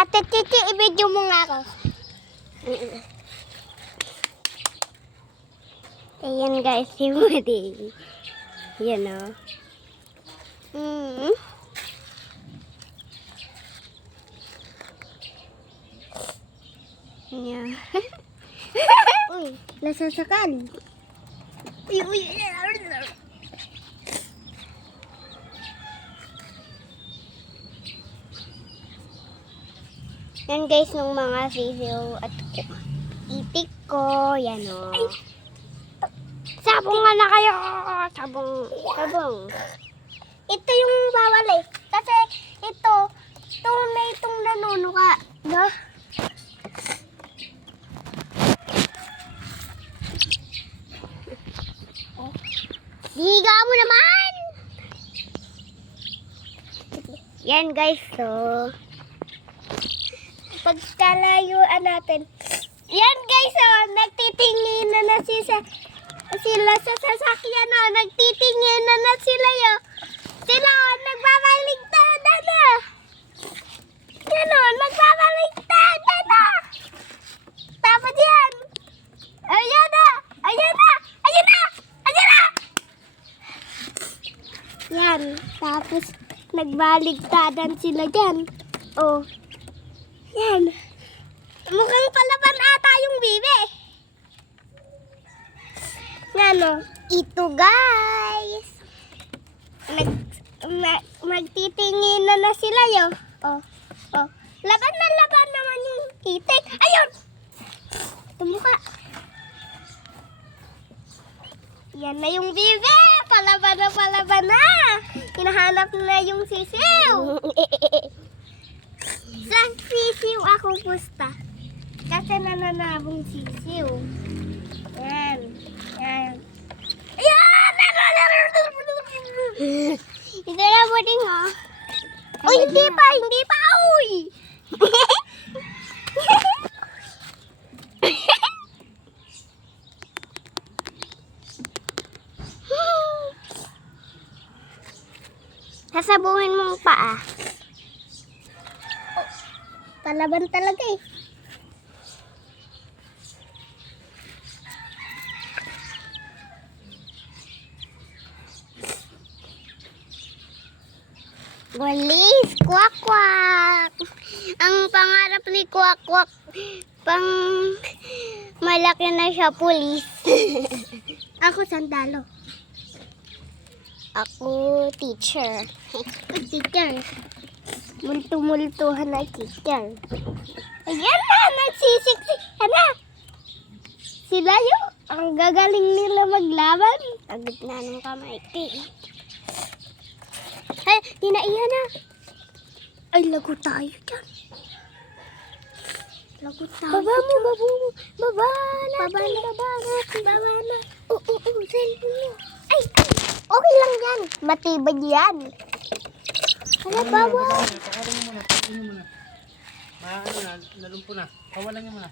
Ate Titi, i-video mo nga ako. Ayan guys, si Woody. Yan o. Yeah. Uy, nasasakal. Uy. Yan guys, nung mga video at itik ko, yan o. Sabong nga na kayo! Sabong. Ito yung bawal eh. Kasi ito, tunay itong nanunuka. No? Higa mo naman! Yan guys, so pagkalayuan natin. Yan guys, oh, nagtitingin na sila sa sasakyan, oh, nagtitingin na sila, yo. Sila, oh, nagbabaligtad na. Yan, oh, nagbabaligtad na. Tapos yan. Ayan na. Yan, tapos nagbaligtadan sila dyan. Oh. Yan. Mukhang palaban ata yung bibe. Yan o. Ito guys. Magtitingin na sila yo. Oh. Laban naman yung itik. Ayun! Tumuka. Yan na yung bibe. Palaban na. Hinahanap na yung sisiw. Sa sisiw ako pusta. Kasi nananabong sisiw. Yan. Ayan! Ito na po din ha. Uy, hindi pa. Uy! Sasabuhin mong paa. Palaban talaga eh. Walis, kwak-kwak. Ang pangarap ni kwak-kwak, pang malaki na siya pulis. Ako sandalo. Ako teacher. Teacher. Multo-multuhan na teacher. Ayan na, nagsisiksik na. Sila yun, ang gagaling nila maglaban. Ang gitna ng kamay. Ay, hinaiya na. Ay, lago tayo dyan. Lago tayo. Baba na. Oo, cellphone mo. Ay, okay lang yan. Matibay yan. Hala, bawal. Pakarin mo muna. Nalumpo na. Kawalan niya muna.